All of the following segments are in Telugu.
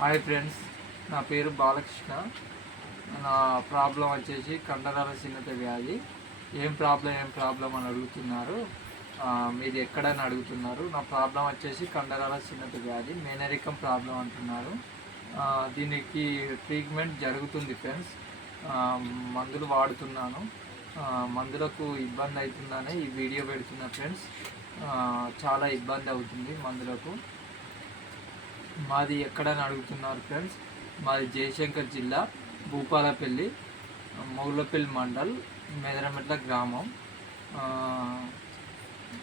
హాయ్ ఫ్రెండ్స్ నా పేరు బాలకృష్ణ. నా ప్రాబ్లం వచ్చేసి కండరాల చిన్నత వ్యాధి. ఏం ప్రాబ్లం ఏం ప్రాబ్లం అని అడుగుతున్నారు? మీరు ఎక్కడని అడుగుతున్నారు? నా ప్రాబ్లం వచ్చేసి కండరాల చిన్నత వ్యాధి మేనరికం ప్రాబ్లం అంటున్నారు. దీనికి ట్రీట్మెంట్ జరుగుతుంది ఫ్రెండ్స్ మందులు వాడుతున్నాను. మందులకు ఇబ్బంది అవుతుందనే ఈ వీడియో పెడుతున్నా ఫ్రెండ్స్ చాలా ఇబ్బంది అవుతుంది మందులకు. మాది ఎక్కడని అడుగుతున్నారు ఫ్రెండ్స్ మాది జయశంకర్ జిల్లా భూపాలపల్లి మౌలపల్లి మండల్ మెదరమెట్ల గ్రామం.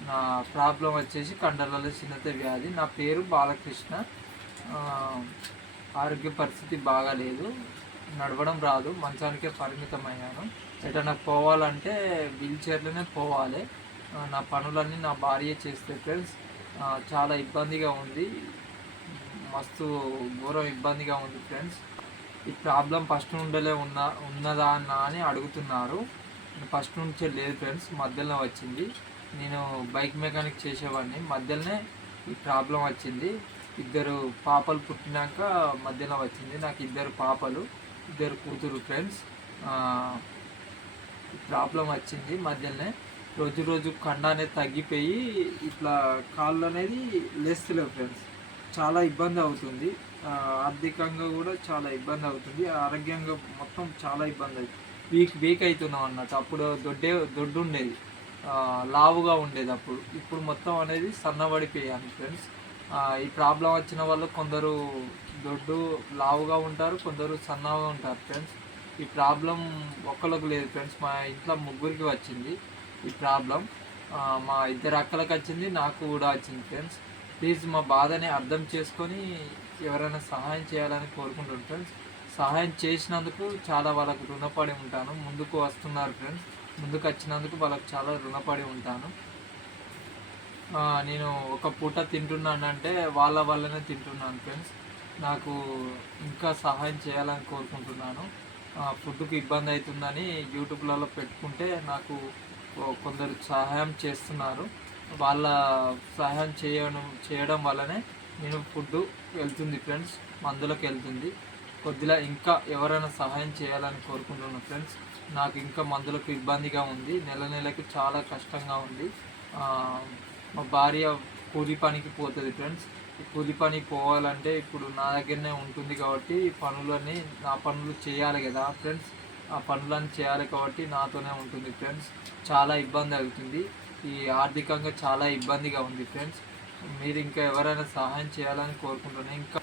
నా ప్రాబ్లం వచ్చేసి కండరాల చిన్నత వ్యాధి. నా పేరు బాలకృష్ణ. ఆరోగ్య పరిస్థితి బాగాలేదు. నడవడం రాదు. మంచానికే పరిమితమయ్యాను. ఎటన్నా పోవాలంటే వీల్ చైర్లోనే పోవాలి. నా పనులన్నీ నా భార్య చేస్తే ఫ్రెండ్స్ చాలా ఇబ్బందిగా ఉంది. మస్తు ఘోరం ఇబ్బందిగా ఉంది ఫ్రెండ్స్. ఈ ప్రాబ్లం ఫస్ట్ నుండలే ఉన్న ఉన్నదా అన్న అని అడుగుతున్నారు. ఫస్ట్ నుంచే లేదు ఫ్రెండ్స్ మధ్యలో వచ్చింది. నేను బైక్ మెకానిక్ చేసేవాడిని. మధ్యలోనే ఈ ప్రాబ్లం వచ్చింది. ఇద్దరు పాపలు పుట్టినాక మధ్యలో వచ్చింది. నాకు ఇద్దరు పాపలు ఇద్దరు కూతురు ఫ్రెండ్స్. ప్రాబ్లం వచ్చింది మధ్యలోనే. రోజు రోజు కండ అనేది తగ్గిపోయి ఇట్లా కాళ్ళు అనేది లేస్తలేవు ఫ్రెండ్స్. చాలా ఇబ్బంది అవుతుంది. ఆర్థికంగా కూడా చాలా ఇబ్బంది అవుతుంది. ఆరోగ్యంగా మొత్తం చాలా ఇబ్బంది అవుతుంది వీక్ వీక్ అవుతున్నాం అన్నట్టు అప్పుడు దొడ్డే దొడ్డు ఉండేది. లావుగా ఉండేది అప్పుడు. ఇప్పుడు మొత్తం అనేది సన్నబడిపోయాను ఫ్రెండ్స్. ఈ ప్రాబ్లం వచ్చిన వాళ్ళు కొందరు దొడ్డు లావుగా ఉంటారు కొందరు సన్నగా ఉంటారు ఫ్రెండ్స్. ఈ ప్రాబ్లం ఒక్కలకు లేదు ఫ్రెండ్స్. మా ఇంట్లో ముగ్గురికి వచ్చింది ఈ ప్రాబ్లం. మా ఇద్దరు అక్కలకు వచ్చింది నాకు కూడా వచ్చింది ఫ్రెండ్స్. ప్లీజ్ మా బాధని అర్థం చేసుకొని ఎవరైనా సహాయం చేయాలని కోరుకుంటున్నాను ఫ్రెండ్స్ సహాయం చేసినందుకు చాలా వాళ్ళకు రుణపడి ఉంటాను. ముందుకు వస్తున్నారు ఫ్రెండ్స్ ముందుకు వచ్చినందుకు వాళ్ళకు చాలా రుణపడి ఉంటాను. నేను ఒక పూట తింటున్నానంటే వాళ్ళ వల్లనే తింటున్నాను ఫ్రెండ్స్ నాకు ఇంకా సహాయం చేయాలని కోరుకుంటున్నాను. ఆ, ఫుడ్కి ఇబ్బంది అవుతుందని యూట్యూబ్లలో పెట్టుకుంటే నాకు కొందరు సహాయం చేస్తున్నారు. వాళ్ళ సహాయం చేయడం చేయడం వల్లనే నేను ఫుడ్ వెళ్తుంది ఫ్రెండ్స్ మందులకు వెళ్తుంది. కొద్దిగా ఇంకా ఎవరైనా సహాయం చేయాలని కోరుకుంటున్నాను ఫ్రెండ్స్. నాకు ఇంకా మందులకు ఇబ్బందిగా ఉంది. నెల నెలకు చాలా కష్టంగా ఉంది. మా భార్య కూలి పనికి పోతుంది ఫ్రెండ్స్. కూలి పని పోవాలంటే ఇప్పుడు నా దగ్గరనే ఉంటుంది కాబట్టి పనులన్నీ నా పనులు చేయాలి కదా ఫ్రెండ్స్. ఆ పనులన్నీ చేయాలి కాబట్టి నాతోనే ఉంటుంది ఫ్రెండ్స్. చాలా ఇబ్బంది అవుతుంది. ఈ ఆర్థికంగా చాలా ఇబ్బందిగా ఉంది ఫ్రెండ్స్ మీరు ఇంకా ఎవరైనా సహాయం చేయాలని కోరుకుంటున్నాను. ఇంకా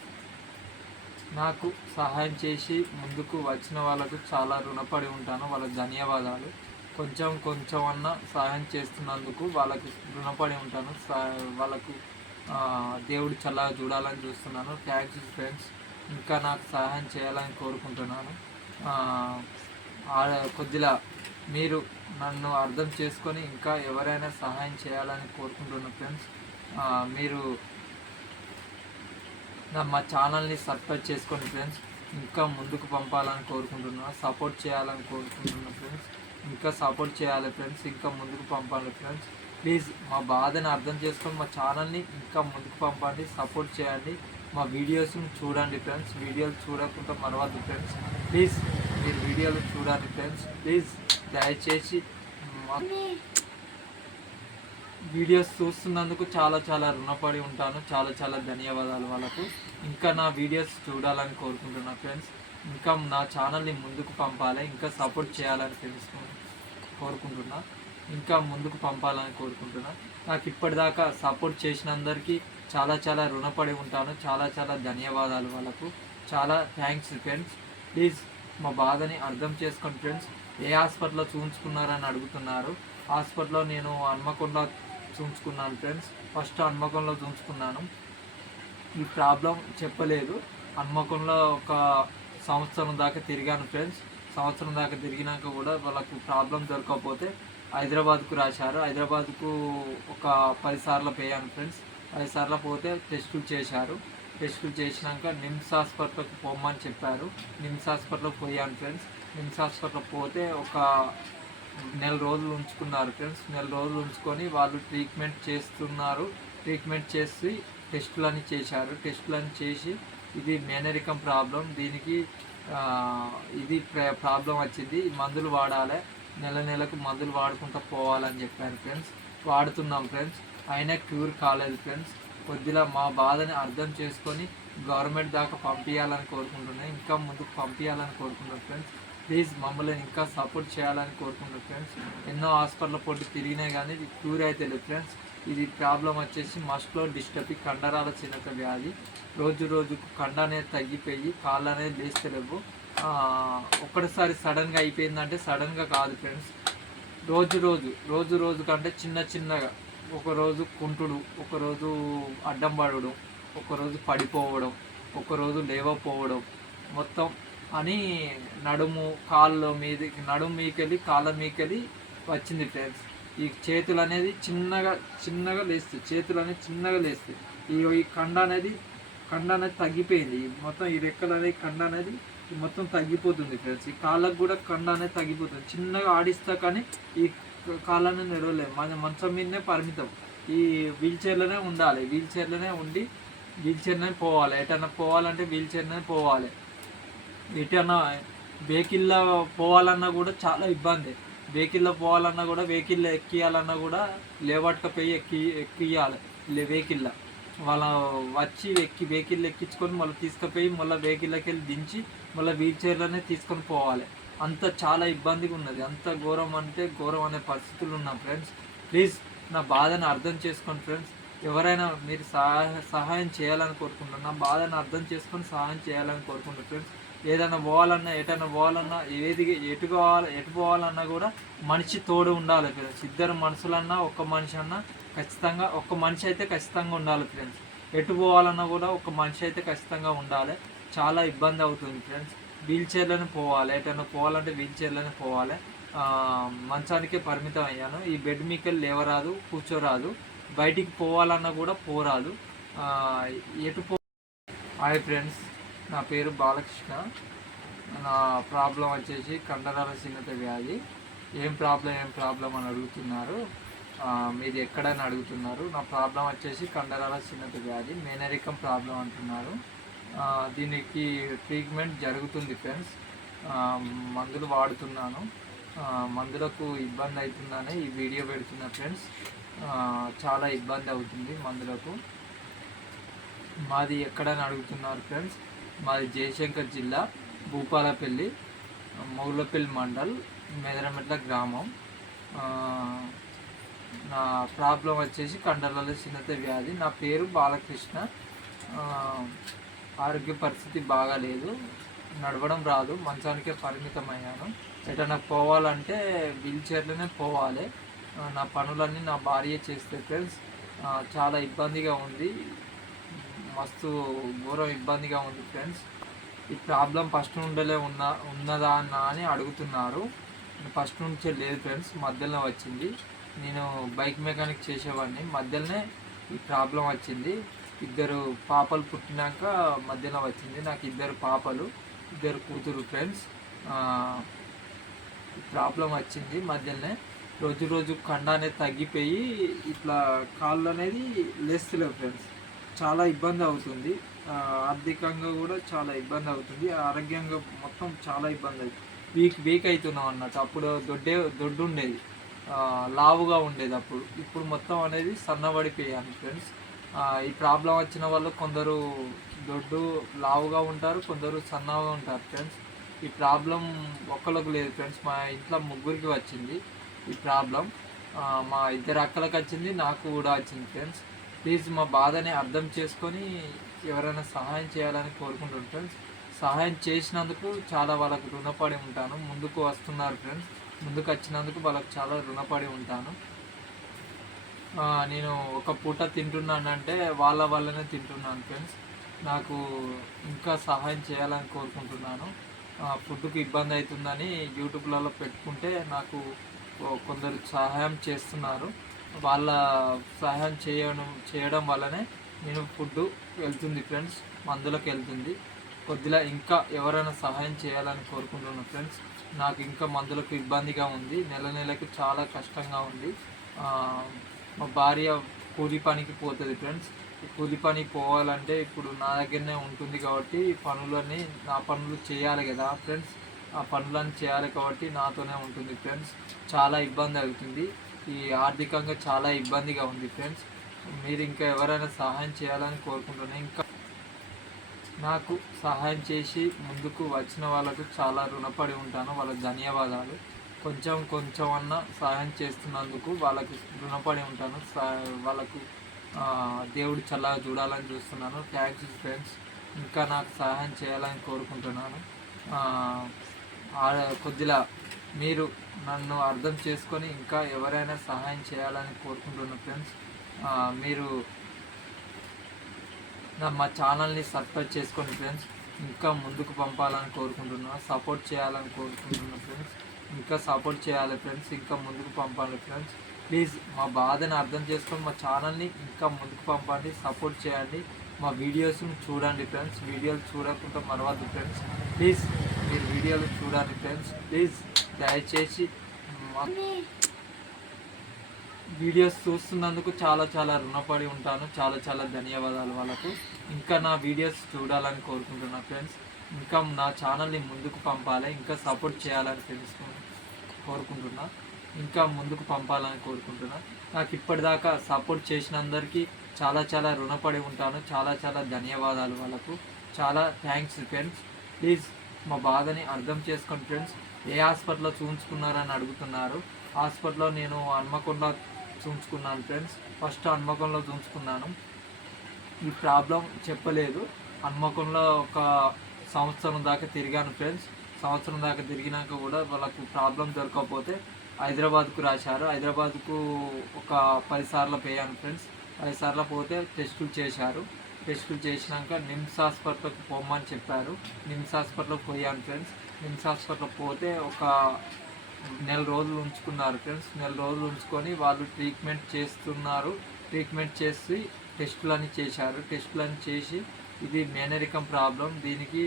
నాకు సహాయం చేసి ముందుకు వచ్చిన వాళ్ళకు చాలా రుణపడి ఉంటాను వాళ్ళకి ధన్యవాదాలు. కొంచెం కొంచెం అన్న సహాయం చేస్తున్నందుకు వాళ్ళకు రుణపడి ఉంటాను. వాళ్ళకు దేవుడు చల్లగా చూడాలని చూస్తున్నాను. థ్యాంక్స్ ఫ్రెండ్స్ ఇంకా నాకు సహాయం చేయాలని కోరుకుంటున్నాను. కొద్దిగా మీరు నన్ను అర్థం చేసుకొని ఇంకా ఎవరైనా సహాయం చేయాలని కోరుకుంటున్నాను ఫ్రెండ్స్ మీరు నా మా ఛానల్ని సబ్స్క్రైబ్ చేసుకోండి ఫ్రెండ్స్ ఇంకా ముందుకు పంపాలని కోరుకుంటున్నాను సపోర్ట్ చేయాలని కోరుకుంటున్నాను ఫ్రెండ్స్ ఇంకా సపోర్ట్ చేయాలి ఫ్రెండ్స్ ఇంకా ముందుకు పంపాలి ఫ్రెండ్స్ ప్లీజ్ మా బాధని అర్థం చేసుకొని మా ఛానల్ని ఇంకా ముందుకు పంపండి సపోర్ట్ చేయండి. మా వీడియోస్ని చూడండి ఫ్రెండ్స్ వీడియోలు చూడకుండా మరవద్దు ఫ్రెండ్స్ ప్లీజ్ మీరు వీడియోలు చూడండి ఫ్రెండ్స్ ప్లీజ్ దయచేసి వీడియోస్ చూస్తున్నందుకు చాలా చాలా రుణపడి ఉంటాను. చాలా చాలా ధన్యవాదాలు వాళ్ళకు. ఇంకా నా వీడియోస్ చూడాలని కోరుకుంటున్నా ఫ్రెండ్స్. ఇంకా నా ఛానల్ని ముందుకు పంపాలి. ఇంకా సపోర్ట్ చేయాలని ఫ్రెండ్స్ కోరుకుంటున్నా. ఇంకా ముందుకు పంపాలని కోరుకుంటున్నా. నాకు ఇప్పటిదాకా సపోర్ట్ చేసిన అందరికీ చాలా చాలా రుణపడి ఉంటాను. చాలా చాలా ధన్యవాదాలు వాళ్ళకు. చాలా థ్యాంక్స్ ఫ్రెండ్స్. ప్లీజ్ మా బాధని అర్థం చేసుకోండి ఫ్రెండ్స్. ఏ హాస్పిటల్లో చూపించుకున్నారని అడుగుతున్నారు. హాస్పిటల్లో నేను హన్మకొండ చూపించుకున్నాను ఫ్రెండ్స్. ఫస్ట్ హన్మకొండలో చూపించుకున్నాను ఈ ప్రాబ్లం చెప్పలేదు. హన్మకొండలో ఒక సంవత్సరం దాకా తిరిగాను ఫ్రెండ్స్. సంవత్సరం దాకా తిరిగినాక కూడా వాళ్ళకు ప్రాబ్లం దొరకకపోతే హైదరాబాద్కు రాశారు. హైదరాబాద్కు ఒక పదిసార్లు పోయాను ఫ్రెండ్స్. పదిసార్లు పోతే టెస్టులు చేశారు. టెస్టులు చేసినాక నిమ్స్ హాస్పిటల్కి పోమని చెప్పారు. నిమ్స్ హాస్పిటల్కి పోయాను ఫ్రెండ్స్. నిమ్స్ హాస్పిటల్ పోతే ఒక నెల రోజులు ఉంచుకున్నారు ఫ్రెండ్స్. నెల రోజులు ఉంచుకొని వాళ్ళు ట్రీట్మెంట్ చేస్తున్నారు. ట్రీట్మెంట్ చేసి టెస్టులని చేశారు. టెస్టులని చేసి ఇది మేనరికం ప్రాబ్లం. దీనికి ఇది ప్ర- ప్రాబ్లం వచ్చింది. మందులు వాడాలి. నెల నెలకు మందులు వాడుకుంటూ పోవాలని చెప్పారు ఫ్రెండ్స్. వాడుతున్నాం ఫ్రెండ్స్. అయినా క్యూర్ కాలేదు ఫ్రెండ్స్. కొద్దిగా మా బాధని అర్థం చేసుకొని గవర్నమెంట్ దాకా పంపించాలని కోరుకుంటున్నాను ఇంకా ముందుకు పంపించాలని కోరుకుంటున్నాను ఫ్రెండ్స్. ప్లీజ్ మమ్మల్ని ఇంకా సపోర్ట్ చేయాలని కోరుకుంటున్నాను ఫ్రెండ్స్. ఎన్నో హాస్పిటల్ పొట్టి తిరిగినాయి కానీ ఇది క్యూర్ అయితే లేదు ఫ్రెండ్స్. ఇది ప్రాబ్లం వచ్చేసి మస్ట్లో డిస్టర్బి కండరాల చిన్నత వ్యాధి. రోజు రోజుకు కండ అనేది తగ్గిపోయి కాళ్ళు అనేది లేస్తలేవు. ఆ, ఒక్కటిసారి సడన్గా అయిపోయిందంటే సడన్గా కాదు ఫ్రెండ్స్. రోజు రోజు రోజు రోజు కంటే చిన్న చిన్నగా. ఒకరోజు కుంటుడు ఒకరోజు అడ్డం పడడం ఒకరోజు పడిపోవడం ఒకరోజు లేవపోవడం. మొత్తం అని నడుము కాళ్ళ మీదకి నడుము మీకెళ్ళి కాళ్ళ మీకెళ్ళి వచ్చింది ఫ్రెండ్స్. ఈ చేతులు అనేది చిన్నగా చిన్నగా లేస్తాయి. చేతులు అనేది చిన్నగా లేస్తాయి. ఈ ఈ కండ అనేది కండ అనేది తగ్గిపోయింది. ఈ మొత్తం ఈ రెక్కలు అనేది కండ అనేది మొత్తం తగ్గిపోతుంది ఫ్రెండ్స్. ఈ కాళ్ళకు కూడా కండ అనేది తగ్గిపోతుంది. చిన్నగా ఆడిస్తా కానీ ఈ కాళ్ళని నిలవలేము మన మంచం మీదనే పరిమితం. ఈ వీల్ చైర్లోనే ఉండాలి. వీల్ చైర్లోనే ఉండి వీల్ చైర్లోనే పోవాలి. ఎటన్నా పోవాలంటే వీల్ చైర్లోనే పోవాలి. ఎటన్నా వెహికల్లో పోవాలన్నా కూడా చాలా ఇబ్బంది. వెహికల్లో పోవాలన్నా కూడా వెహికల్లో ఎక్కియాలన్నా కూడా లేవట్టుకపోయి ఎక్కి ఎక్కియాలి. లే వెహికల్లో. వాళ్ళ వచ్చి ఎక్కి వెహికల్ ఎక్కించుకొని మళ్ళీ తీసుకుపోయి మళ్ళీ వెహికల్లోకి వెళ్ళి దించి మళ్ళీ వీల్ చైర్లోనే తీసుకొని పోవాలి. అంత చాలా ఇబ్బందిగా ఉన్నది. అంత ఘోరం అంటే ఘోరం అనే పరిస్థితులు ఉన్నాం ఫ్రెండ్స్. ప్లీజ్ నా బాధను అర్థం చేసుకోండి ఫ్రెండ్స్. ఎవరైనా మీరు సహాయ సహాయం చేయాలని కోరుకుంటున్నారు నా బాధను అర్థం చేసుకొని సహాయం చేయాలని కోరుకుంటున్నాను ఫ్రెండ్స్. ఏదైనా పోవాలన్నా ఎటైనా పోవాలన్నా ఏది ఎటు పోవాలి ఎటు పోవాలన్నా కూడా మనిషి తోడు ఉండాలి ఫ్రెండ్స్. ఇద్దరు మనుషులన్నా ఒక్క మనిషి అన్నా ఖచ్చితంగా ఒక్క మనిషి అయితే ఖచ్చితంగా ఉండాలి ఫ్రెండ్స్. ఎటు పోవాలన్నా కూడా ఒక మనిషి అయితే ఖచ్చితంగా ఉండాలి. చాలా ఇబ్బంది అవుతుంది ఫ్రెండ్స్. వీల్ చైర్లోనే పోవాలి. ఎటైనా పోవాలంటే వీల్ చైర్లోనే పోవాలి. మంచానికే పరిమితం అయ్యాను. ఈ బెడ్ మీకెళ్ళి లేవరాదు కూర్చోరాదు. బయటికి పోవాలన్నా కూడా పోరాదు. ఎటు పో హాయ్ ఫ్రెండ్స్. నా పేరు బాలకృష్ణ. నా ప్రాబ్లం వచ్చేసి కండరాల క్షీణత వ్యాధి. ఏం ప్రాబ్లం ఏం ప్రాబ్లం అని అడుగుతున్నారు. మీరు మీది ఎక్కడని అడుగుతున్నారు. నా ప్రాబ్లం వచ్చేసి కండరాల క్షీణత వ్యాధి మేనరికం ప్రాబ్లం అంటున్నారు. దీనికి ట్రీట్మెంట్ జరుగుతుంది ఫ్రెండ్స్. మందులు వాడుతున్నాను. మందులకు ఇబ్బంది అవుతుందని ఈ వీడియో పెడుతున్నా ఫ్రెండ్స్. చాలా ఇబ్బంది అవుతుంది మందులకు. మాది ఎక్కడని అడుగుతున్నారు ఫ్రెండ్స్. మాది జయశంకర్ జిల్లా భూపాలపల్లి మౌలపల్లి మండల్ మెదరమెట్ల గ్రామం. నా ప్రాబ్లం వచ్చేసి కండరాల చిన్నత వ్యాధి. నా పేరు బాలకృష్ణ. ఆరోగ్య పరిస్థితి బాగాలేదు. నడవడం రాదు. మంచానికే పరిమితమయ్యాను. ఎటన్నా పోవాలంటే వీల్ చైర్లోనే పోవాలి. నా పనులన్నీ నా భార్య చేస్తే ఫ్రెండ్స్. చాలా ఇబ్బందిగా ఉంది. మస్తు ఘోర ఇబ్బందిగా ఉంది ఫ్రెండ్స్. ఈ ప్రాబ్లం ఫస్ట్ నుండలే ఉన్న ఉన్నదా అన్న అని అడుగుతున్నారు. ఫస్ట్ నుంచే లేదు ఫ్రెండ్స్ మధ్యలో వచ్చింది. నేను బైక్ మెకానిక్ చేసేవాడిని. మధ్యలోనే ఈ ప్రాబ్లం వచ్చింది. ఇద్దరు పాపలు పుట్టినాక మధ్యలో వచ్చింది. నాకు ఇద్దరు పాపలు ఇద్దరు కూతురు ఫ్రెండ్స్. ప్రాబ్లం వచ్చింది మధ్యలోనే. రోజు రోజు కండ అనేది తగ్గిపోయి ఇట్లా కాళ్ళు అనేది లేస్తలేవు ఫ్రెండ్స్. చాలా ఇబ్బంది అవుతుంది. ఆర్థికంగా కూడా చాలా ఇబ్బంది అవుతుంది. ఆరోగ్యంగా మొత్తం చాలా ఇబ్బంది అవుతుంది వీక్ వీక్ అవుతున్నాం అన్నట్టు. అప్పుడు దొడ్డే దొడ్డు ఉండేది. లావుగా ఉండేది అప్పుడు. ఇప్పుడు మొత్తం అనేది సన్నబడిపోయాను ఫ్రెండ్స్. ఈ ప్రాబ్లం వచ్చిన వాళ్ళు కొందరు దొడ్డు లావుగా ఉంటారు కొందరు సన్నగా ఉంటారు ఫ్రెండ్స్. ఈ ప్రాబ్లం ఒక్కళ్ళకు లేదు ఫ్రెండ్స్. మా ఇంట్లో ముగ్గురికి వచ్చింది ఈ ప్రాబ్లం. మా ఇద్దరు అక్కలకు వచ్చింది నాకు కూడా వచ్చింది ఫ్రెండ్స్. ప్లీజ్ మా బాధని అర్థం చేసుకొని ఎవరైనా సహాయం చేయాలని కోరుకుంటున్నాను ఫ్రెండ్స్ సహాయం చేసినందుకు చాలా వాళ్ళకు రుణపడి ఉంటాను. ముందుకు వస్తున్నారు ఫ్రెండ్స్ ముందుకు వచ్చినందుకు వాళ్ళకు చాలా రుణపడి ఉంటాను. నేను ఒక పూట తింటున్నానంటే వాళ్ళ వల్లనే తింటున్నాను ఫ్రెండ్స్ నాకు ఇంకా సహాయం చేయాలని కోరుకుంటున్నాను. ఫుడ్కు ఫుడ్కి ఇబ్బంది అవుతుందని యూట్యూబ్లలో పెట్టుకుంటే నాకు కొందరు సహాయం చేస్తున్నారు. వాళ్ళ సహాయం చేయడం చేయడం వల్లనే నేను ఫుడ్ వెళ్తుంది ఫ్రెండ్స్ మందులకు వెళ్తుంది. కొద్దిగా ఇంకా ఎవరైనా సహాయం చేయాలని కోరుకుంటున్నాను ఫ్రెండ్స్ నాకు ఇంకా మందులకు ఇబ్బందిగా ఉంది. నెల నెలకు చాలా కష్టంగా ఉంది. మా భార్య కూలి పనికి పోతుంది ఫ్రెండ్స్ కూలి పని పోవాలంటే ఇప్పుడు నా దగ్గరనే ఉంటుంది కాబట్టి పనులన్నీ నా పనులు చేయాలి కదా ఫ్రెండ్స్ ఆ పనులన్నీ చేయాలి కాబట్టి నాతోనే ఉంటుంది ఫ్రెండ్స్ చాలా ఇబ్బంది అవుతుంది. ఈ ఆర్థికంగా చాలా ఇబ్బందిగా ఉంది ఫ్రెండ్స్. మీరు ఇంకా ఎవరైనా సహాయం చేయాలని కోరుకుంటున్నాను ఇంకా నాకు సహాయం చేసి ముందుకు వచ్చిన వాళ్ళకు చాలా రుణపడి ఉంటాను వాళ్ళకి ధన్యవాదాలు. కొంచెం కొంచెం అన్న సహాయం చేస్తున్నందుకు వాళ్ళకు రుణపడి ఉంటాను వాళ్ళకు దేవుడు చల్లగా చూడాలని చూస్తున్నాను. థ్యాంక్స్ ఫ్రెండ్స్ ఇంకా నాకు సహాయం చేయాలని కోరుకుంటున్నాను. ఆ, కొద్దిగా మీరు నన్ను అర్థం చేసుకొని ఇంకా ఎవరైనా సహాయం చేయాలని కోరుకుంటున్నాను ఫ్రెండ్స్ మీరు నా మా ఛానల్ని సబ్స్క్రైబ్ చేసుకోండి ఫ్రెండ్స్. ఇంకా ముందుకు పంపాలని కోరుకుంటున్నాను సపోర్ట్ చేయాలని కోరుకుంటున్నాను ఫ్రెండ్స్. ఇంకా సపోర్ట్ చేయాలి ఫ్రెండ్స్ ఇంకా ముందుకు పంపాలి ఫ్రెండ్స్. ప్లీజ్ మా బాధని అర్థం చేసుకొని మా ఛానల్ని ఇంకా ముందుకు పంపండి సపోర్ట్ చేయండి. మా వీడియోస్ని చూడండి ఫ్రెండ్స్. వీడియోలు చూడకుండా మరవద్దు ఫ్రెండ్స్. ప్లీజ్ మీరు వీడియోలు చూడండి ఫ్రెండ్స్. ప్లీజ్. దయచేసి వీడియోస్ చూస్తున్నందుకు చాలా చాలా రుణపడి ఉంటాను. చాలా చాలా ధన్యవాదాలు వాళ్ళకు. ఇంకా నా వీడియోస్ చూడాలని కోరుకుంటున్నా ఫ్రెండ్స్. ఇంకా నా ఛానల్ని ముందుకు పంపాలి. ఇంకా సపోర్ట్ చేయాలని ఫ్రెండ్స్ కోరుకుంటున్నా. ఇంకా ముందుకు పంపాలని కోరుకుంటున్నా. నాకు ఇప్పటిదాకా సపోర్ట్ చేసిన అందరికీ చాలా చాలా రుణపడి ఉంటాను. చాలా చాలా ధన్యవాదాలు వాళ్ళకు. చాలా థ్యాంక్స్ ఫ్రెండ్స్. ప్లీజ్ మా బాధని అర్థం చేసుకోండి ఫ్రెండ్స్. ఏ హాస్పిటల్లో చూపించుకున్నారని అడుగుతున్నారు. హాస్పిటల్లో నేను హన్మకొండ చూపించుకున్నాను ఫ్రెండ్స్. ఫస్ట్ హన్మకొండలో చూపించుకున్నాను ఈ ప్రాబ్లం చెప్పలేదు. హన్మకొండలో ఒక సంవత్సరం దాకా తిరిగాను ఫ్రెండ్స్. సంవత్సరం దాకా తిరిగినాక కూడా వాళ్ళకు ప్రాబ్లం దొరకకపోతే హైదరాబాద్కు రాశారు. హైదరాబాద్కు ఒక పదిసార్లు పోయాను ఫ్రెండ్స్. పదిసార్లు పోతే టెస్టులు చేశారు. టెస్టులు చేసినాక నిమ్స్ హాస్పిటల్కి పోమని చెప్పారు. నిమ్స్ హాస్పిటల్కి పోయాను ఫ్రెండ్స్. నిమ్స్ హాస్పిటల్లో పోతే ఒక నెల రోజులు ఉంచుకున్నారు ఫ్రెండ్స్ నెల రోజులు ఉంచుకొని వాళ్ళు ట్రీట్మెంట్ చేస్తున్నారు. ట్రీట్మెంట్ చేసి టెస్టులని చేశారు. టెస్టులని చేసి ఇది మేనరికం ప్రాబ్లం. దీనికి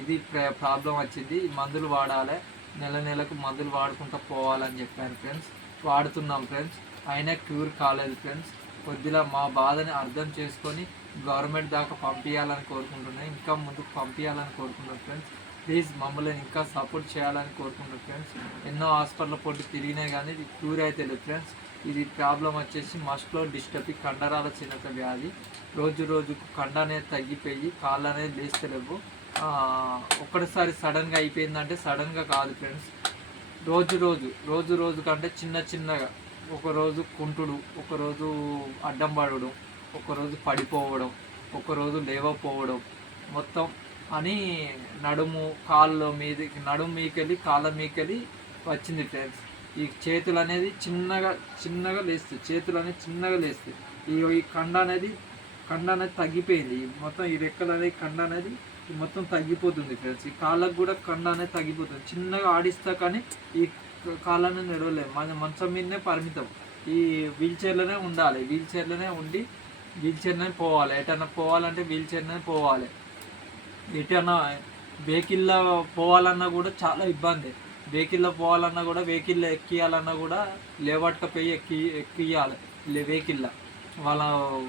ఇది ప్రాబ్లం వచ్చింది. మందులు వాడాలి. నెల నెలకు మందులు వాడుకుంటూ పోవాలని చెప్పారు ఫ్రెండ్స్ వాడుతున్నాం ఫ్రెండ్స్ అయినా క్యూర్ కాలేదు ఫ్రెండ్స్ కొద్దిగా మా బాధని అర్థం చేసుకొని గవర్నమెంట్ దాకా పంపించాలని కోరుకుంటున్నాను. ఇంకా ముందుకు పంపించాలని కోరుకుంటున్నాను ఫ్రెండ్స్ ప్లీజ్ మమ్మల్ని ఇంకా సపోర్ట్ చేయాలని కోరుకుంటున్నాను ఫ్రెండ్స్ ఎన్నో హాస్పిటల్ పోటీ తిరిగినా కానీ ఇది క్యూర్ అయితే లేదు ఫ్రెండ్స్ ఇది ప్రాబ్లం వచ్చేసి మస్ట్లో డిస్టర్బ్ కండరాల చిన్నత వ్యాధి. రోజు రోజుకు కండ అనేది తగ్గిపోయి కాళ్ళు అనేది లేస్తలేవు. ఒక్కటిసారి సడన్గా అయిపోయిందంటే సడన్గా కాదు ఫ్రెండ్స్ రోజు రోజు రోజు రోజు కంటే చిన్న చిన్నగా. ఒకరోజు కుంటుడు ఒకరోజు అడ్డం పడడం ఒకరోజు పడిపోవడం ఒకరోజు లేవపోవడం. మొత్తం అని నడుము కాళ్ళ మీద నడుము మీకెళ్ళి కాళ్ళ మీకెళ్ళి వచ్చింది ఫ్రెండ్స్. ఈ చేతులు అనేది చిన్నగా చిన్నగా లేస్తాయి. చేతులు అనేది చిన్నగా లేస్తాయి. ఈ ఈ కండ అనేది కండ అనేది తగ్గిపోయింది. ఈ మొత్తం ఈ రెక్కలు అనేది కండ అనేది మొత్తం తగ్గిపోతుంది ఫ్రెండ్స్. ఈ కాళ్ళకు కూడా కండ అనేది తగ్గిపోతుంది. చిన్నగా ఆడిస్తా కానీ ఈ కాళ్ళని నడవలేము మన మంచం మీదనే పరిమితం. ఈ వీల్ చైర్లోనే ఉండాలి. వీల్ చైర్లోనే ఉండి వీల్ చైర్లోనే పోవాలి. ఎటన్నా పోవాలంటే వీల్ చైర్లోనే పోవాలి. ఎటన్నా వెహికల్లో పోవాలన్నా కూడా చాలా ఇబ్బంది. వెహికల్లో పోవాలన్నా కూడా వెహికల్లో ఎక్కియాలన్నా కూడా లేవట్టుకపోయి ఎక్కి ఎక్కియాలి. లే వెహికల్లో. వాళ్ళ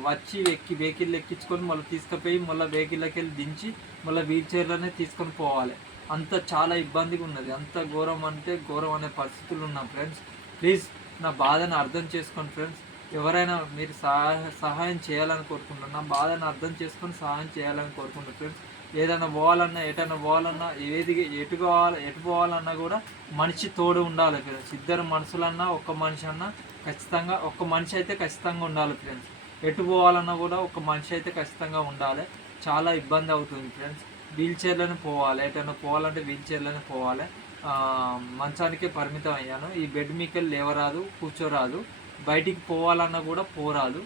వచ్చి ఎక్కి వెహికల్ ఎక్కించుకొని మళ్ళీ తీసుకుపోయి మళ్ళీ వెహికల్లోకి వెళ్ళి దించి మళ్ళీ వీల్ చైర్లోనే తీసుకొని పోవాలి. అంత చాలా ఇబ్బందిగా ఉన్నది. అంత ఘోరం అంటే ఘోరం అనే పరిస్థితులు ఉన్నాం ఫ్రెండ్స్. ప్లీజ్ నా బాధను అర్థం చేసుకోండి ఫ్రెండ్స్. ఎవరైనా మీరు సహాయ సహాయం చేయాలని కోరుకుంటున్నా నా బాధను అర్థం చేసుకొని సహాయం చేయాలని కోరుకుంటున్నాను ఫ్రెండ్స్. ఏదైనా పోవాలన్నా ఎటైనా పోవాలన్నా ఏది ఎటు పోవాలి ఎటు పోవాలన్నా కూడా మనిషి తోడు ఉండాలి ఫ్రెండ్స్ ఇద్దరు మనుషులన్నా ఒక్క మనిషి అన్నా ఖచ్చితంగా ఒక్క మనిషి అయితే ఖచ్చితంగా ఉండాలి ఫ్రెండ్స్ ఎటు పోవాలన్నా కూడా ఒక మనిషి అయితే ఖచ్చితంగా ఉండాలి. చాలా ఇబ్బంది అవుతుంది ఫ్రెండ్స్ వీల్ చైర్లోనే పోవాలి. ఎటైనా పోవాలంటే వీల్ చైర్లోనే పోవాలి. మంచానికే పరిమితం అయ్యాను. ఈ బెడ్ మీకెళ్ళి లేవరాదు కూర్చోరాదు. బయటికి పోవాలన్నా కూడా పోరాదు.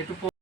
ఎటు పో